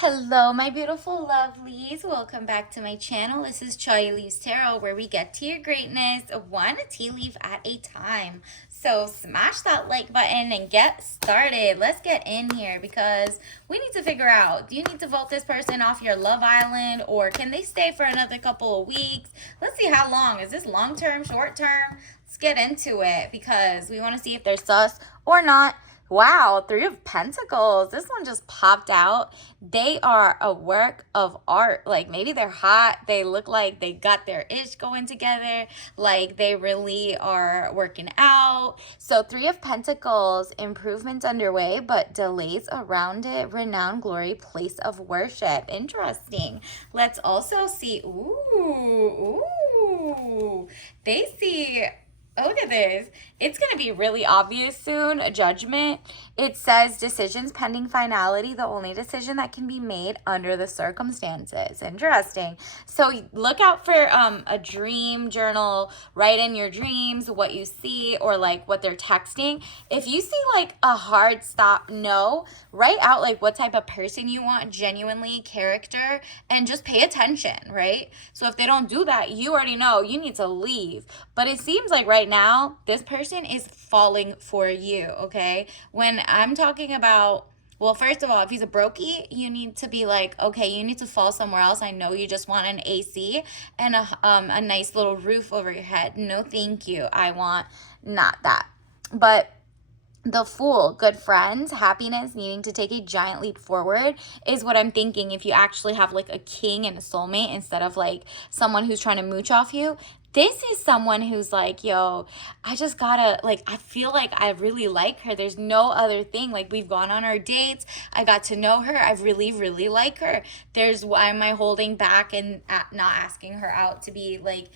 Hello, my beautiful lovelies. Welcome back to my channel. This is Choy Leaves Tarot, where we get to your greatness one tea leaf at a time. So smash that like button and get started. Let's get in here because we need to figure out, do you need to vote this person off your love island, or can they stay for another couple of weeks? Let's see how long. Is this long term, short term? Let's get into it because we want to see if they're sus or not. Wow, Three of Pentacles. This one just popped out. They are a work of art. Like, maybe they're hot. They look like they got their ish going together. Like, they really are working out. So, Three of Pentacles, improvements underway, but delays around it. Renowned glory, place of worship. Interesting. Let's also see. Ooh. They see. Oh, look at this. It's going to be really obvious soon. A judgment. It says decisions pending finality, the only decision that can be made under the circumstances. Interesting. So look out for a dream journal. Write in your dreams what you see or like what they're texting. If you see like a hard stop no, write out like what type of person you want, genuinely, character, and just pay attention, right? So if they don't do that, you already know you need to leave. But it seems like right now, this person is falling for you, okay? When I'm talking about, well, first of all, if he's a brokey, you need to be like, okay, you need to fall somewhere else. I know you just want an AC and a nice little roof over your head. No, thank you. I want not that. But the Fool, good friends, happiness, needing to take a giant leap forward is what I'm thinking. If you actually have like a king and a soulmate instead of like someone who's trying to mooch off you, this is someone who's like, yo, I just gotta, like, I feel like I really like her. There's no other thing. Like, we've gone on our dates. I got to know her. I really, really like her. Why am I holding back and not asking her out to be like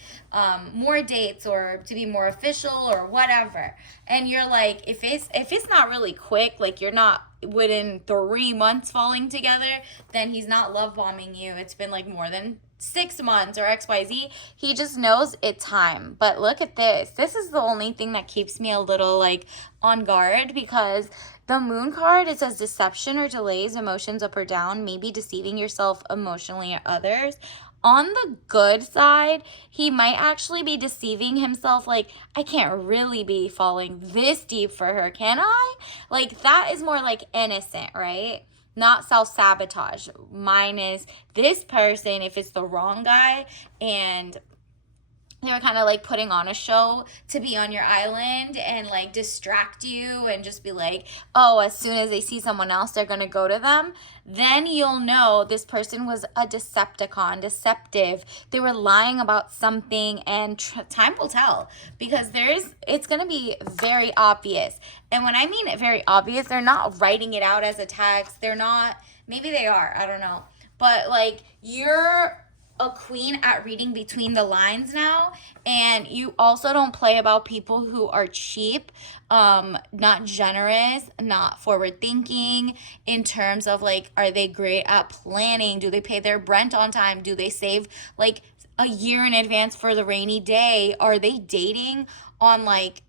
more dates or to be more official or whatever? And you're like, if it's not really quick, like you're not within 3 months falling together, then he's not love bombing you. It's been like more than 6 months or XYZ. He just knows it's time. But look at this. This is the only thing that keeps me a little like on guard, because the Moon card, it says deception or delays, emotions up or down, maybe deceiving yourself emotionally or others. On the good side, he might actually be deceiving himself. Like, I can't really be falling this deep for her, can I? Like, that is more like innocent, right? Not self-sabotage. Mine is this person, if it's the wrong guy and they were kind of like putting on a show to be on your island and like distract you and just be like, oh, as soon as they see someone else, they're going to go to them. Then you'll know this person was a Decepticon, deceptive. They were lying about something, and time will tell, because it's going to be very obvious. And when I mean very obvious, they're not writing it out as a text. They're not, maybe they are, I don't know. But like, you're a queen at reading between the lines now, and you also don't play about people who are cheap, not generous, not forward thinking in terms of like, are they great at planning? Do they pay their rent on time? Do they save like a year in advance for the rainy day? Are they dating on like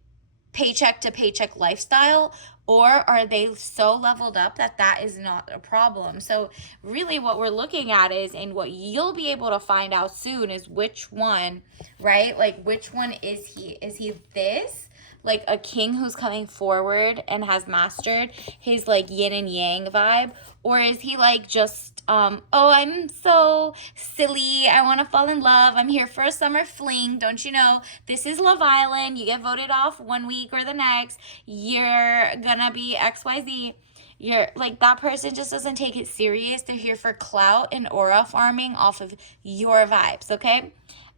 paycheck to paycheck lifestyle, or are they so leveled up that that is not a problem? So really what we're looking at is, and what you'll be able to find out soon, is which one, right? Like, which one is he? Is he this, like a king who's coming forward and has mastered his like yin and yang vibe, or is he like just oh, I'm so silly, I want to fall in love, I'm here for a summer fling, don't you know this is Love Island, you get voted off 1 week or the next, you're gonna be XYZ. You're like, that person just doesn't take it serious. They're here for clout and aura farming off of your vibes, okay?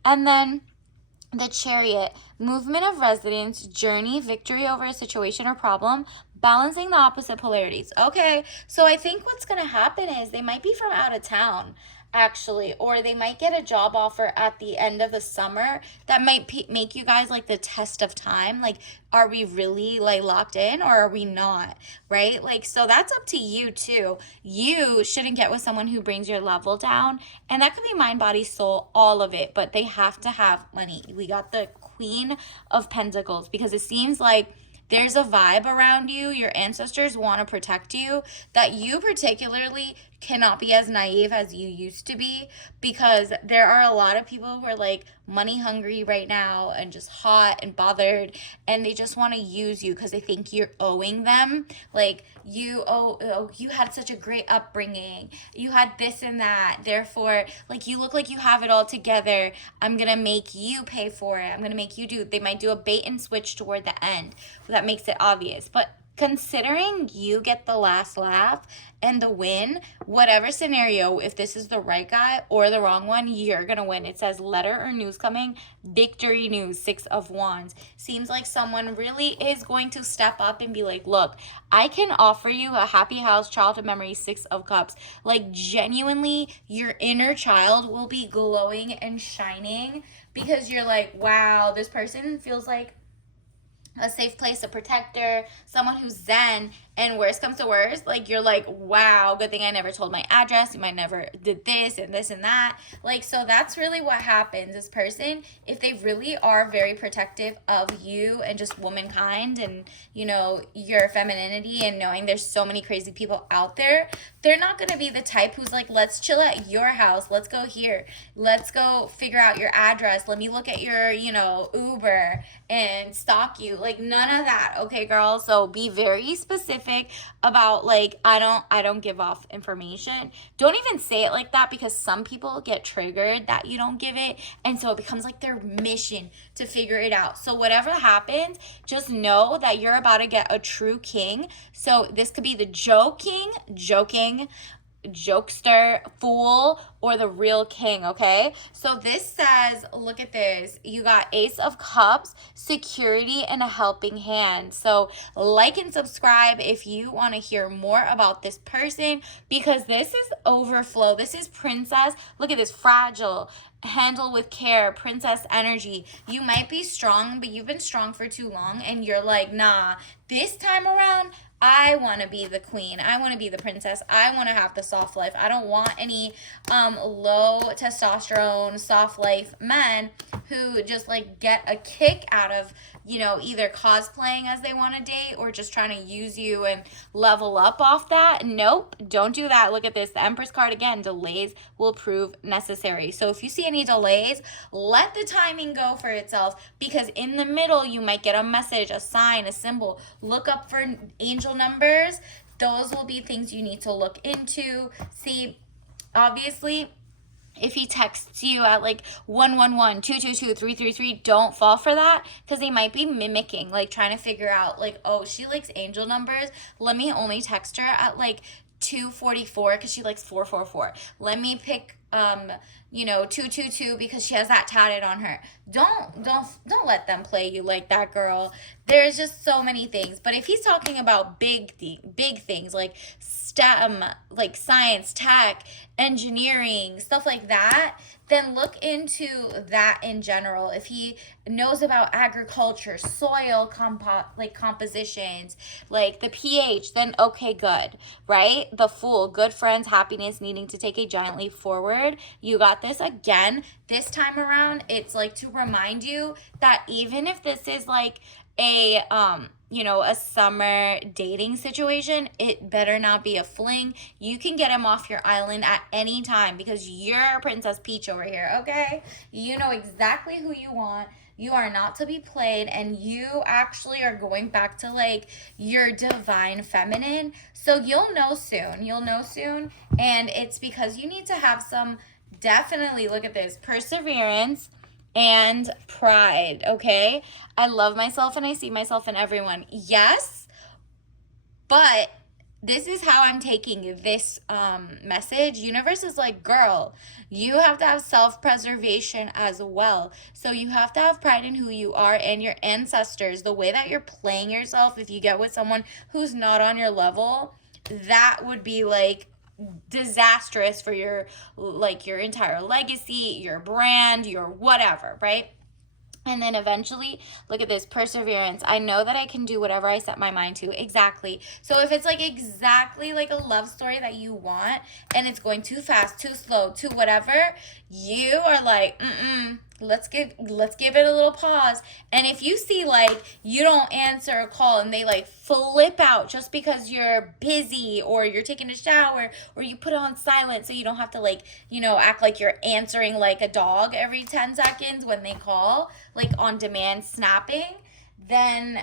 And then the Chariot, movement of resonance, journey, victory over a situation or problem, balancing the opposite polarities. Okay, so I think what's going to happen is they might be from out of town, actually, or they might get a job offer at the end of the summer that might make you guys like the test of time. Like, are we really like locked in, or are we not, right? Like, so that's up to you too. You shouldn't get with someone who brings your level down, and that could be mind, body, soul, all of it, but they have to have money. We got the Queen of Pentacles, because it seems like there's a vibe around you. Your ancestors want to protect you, that you particularly cannot be as naive as you used to be, because there are a lot of people who are like money hungry right now and just hot and bothered, and they just want to use you because they think you're owing them. Like, you had such a great upbringing, you had this and that, therefore, like, you look like you have it all together, I'm gonna make you pay for it, I'm gonna make you do. They might do a bait and switch toward the end that makes it obvious, but considering you get the last laugh and the win, whatever scenario, if this is the right guy or the wrong one, you're gonna win. It says letter or news coming, victory news, 6 of Wands. Seems like someone really is going to step up and be like, look, I can offer you a happy house, childhood memory, 6 of Cups. Like, genuinely, your inner child will be glowing and shining because you're like, wow, this person feels like a safe place, a protector, someone who's zen, and worst comes to worst, like, you're like, wow, good thing I never told my address, you might never did this and that. Like, so that's really what happens. This person, if they really are very protective of you and just womankind and, you know, your femininity, and knowing there's so many crazy people out there, they're not going to be the type who's like, let's chill at your house, let's go here, let's go figure out your address, let me look at your, you know, Uber and stalk you. Like, none of that, okay, girl? So be very specific about, like, I don't give off information. Don't even say it like that, because some people get triggered that you don't give it, and so it becomes like their mission to figure it out. So whatever happens, just know that you're about to get a true king. So this could be the joking, jokester, fool, or the real king, okay? So this says, look at this, you got Ace of Cups, security, and a helping hand. So like and subscribe if you want to hear more about this person, because this is overflow. This is princess. Look at this, fragile, handle with care, princess energy. You might be strong, but you've been strong for too long, and you're like, nah, this time around, I want to be the queen. I want to be the princess. I want to have the soft life. I don't want any low testosterone, soft life men who just like get a kick out of, you know, either cosplaying as they want to date or just trying to use you and level up off that. Nope, don't do that. Look at this. The Empress card again. Delays will prove necessary. So if you see any delays, let the timing go for itself, because in the middle you might get a message, a sign, a symbol. Look up for angel numbers. Those will be things you need to look into. See, obviously, if he texts you at like 111, 222, 333, don't fall for that, because they might be mimicking, like trying to figure out like, oh, she likes angel numbers, let me only text her at like 244 because she likes 444. Let me pick 222 because she has that tatted on her. Don't let them play you like that, girl. There's just so many things. But if he's talking about big things like STEM, like science, tech, engineering, stuff like that, then look into that in general. If he knows about agriculture, soil compositions, like the pH, then okay, good, right? The Fool, good friends, happiness, needing to take a giant leap forward. You got this. Again, this time around, it's like to remind you that even if this is like a a summer dating situation, it better not be a fling. You can get him off your island at any time, because you're Princess Peach over here, okay? You know exactly who you want. You are not to be played, and you actually are going back to like your divine feminine. So you'll know soon, and it's because you need to have some, definitely, look at this, perseverance and pride, okay? I love myself and I see myself in everyone. Yes, but this is how I'm taking this message. Universe is like, girl, you have to have self-preservation as well. So you have to have pride in who you are and your ancestors. The way that you're playing yourself, if you get with someone who's not on your level, that would be like disastrous for your entire legacy, your brand, your whatever, right? And then eventually, look at this, perseverance. I know that I can do whatever I set my mind to. Exactly. So if it's like exactly like a love story that you want, and it's going too fast, too slow, too whatever, you are like, let's give it a little pause. And if you see like you don't answer a call and they like flip out just because you're busy or you're taking a shower or you put it on silent so you don't have to like, act like you're answering like a dog every 10 seconds when they call, like on demand snapping, then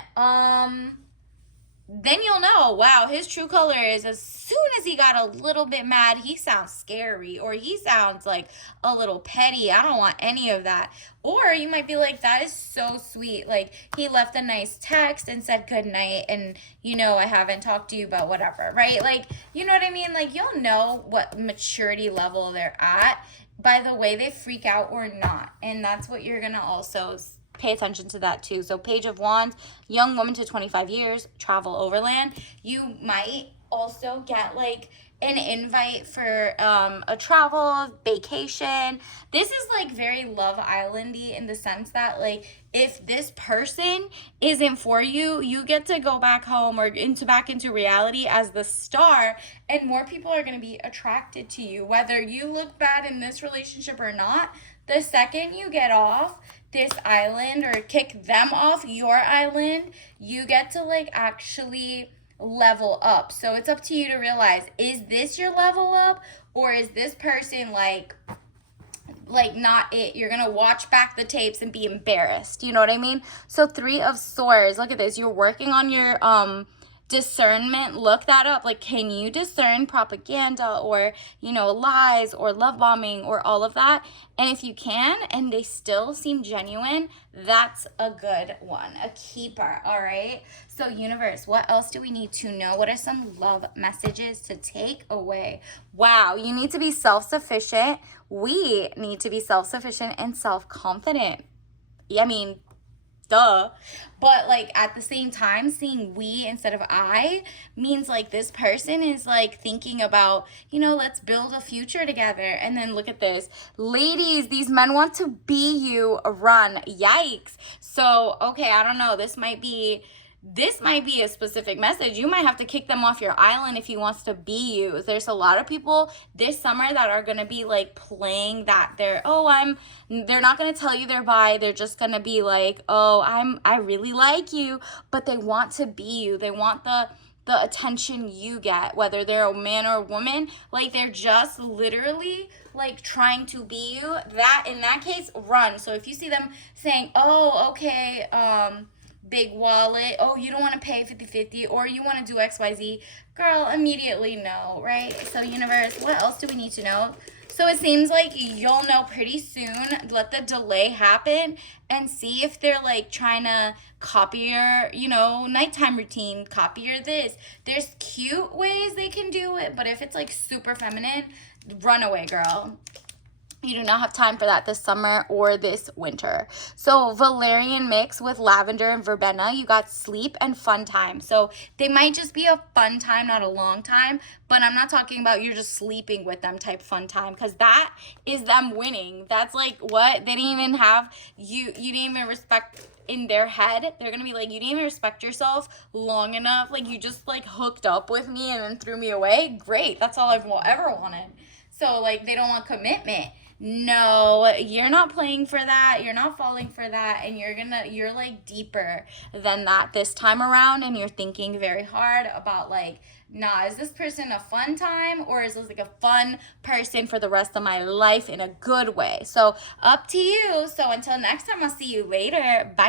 you'll know, wow, his true color is as soon as he got a little bit mad, he sounds scary or he sounds like a little petty. I don't want any of that. Or you might be like, that is so sweet. Like, he left a nice text and said good night, and, I haven't talked to you about whatever, right? Like, you know what I mean? Like, you'll know what maturity level they're at by the way they freak out or not. And that's what you're going to also pay attention to that too. So Page of Wands, young woman to 25 years, travel overland. You might also get like an invite for a travel vacation. This is like very Love Islandy in the sense that like if this person isn't for you, you get to go back home or back into reality as the star, and more people are going to be attracted to you whether you look bad in this relationship or not. The second you get off this island or kick them off your island, you get to like actually level up. So it's up to you to realize, is this your level up or is this person like not it? You're gonna watch back the tapes and be embarrassed. You know what I mean? So 3 of Swords, look at this. You're working on your discernment. Look that up. Like, can you discern propaganda or lies or love bombing or all of that? And if you can and they still seem genuine, that's a good one, a keeper. All right, so universe, what else do we need to know? What are some love messages to take away? Wow, you need to be self-sufficient. We need to be self-sufficient and self-confident. I mean, duh. But like at the same time, seeing we instead of I means like this person is like thinking about, let's build a future together. And then look at this. Ladies, these men want to be you. Run. Yikes. So, okay, I don't know. This might be a specific message. You might have to kick them off your island if he wants to be you. There's a lot of people this summer that are going to be like playing that they're not going to tell you they're bi. They're just going to be like, I really like you, but they want to be you. They want the attention you get, whether they're a man or a woman. Like, they're just literally like trying to be you. That in that case, run. So if you see them saying, okay, big wallet, you don't want to pay 50-50, or you want to do XYZ, girl, immediately no, right? So universe, what else do we need to know? So it seems like you'll know pretty soon. Let the delay happen and see if they're like trying to copy your, nighttime routine, copy your this. There's cute ways they can do it, but if it's like super feminine, run away, girl. You do not have time for that this summer or this winter. So valerian mix with lavender and verbena, you got sleep and fun time. So they might just be a fun time, not a long time, but I'm not talking about you're just sleeping with them type fun time, because that is them winning. That's like, what? They didn't even have you didn't even respect in their head. They're gonna be like, you didn't even respect yourself long enough. Like, you just like hooked up with me and then threw me away. Great. That's all I've ever wanted. So like, they don't want commitment. No, you're not playing for that. You're not falling for that. And you're like deeper than that this time around. And you're thinking very hard about like, nah, is this person a fun time or is this like a fun person for the rest of my life in a good way? So up to you. So until next time, I'll see you later. Bye.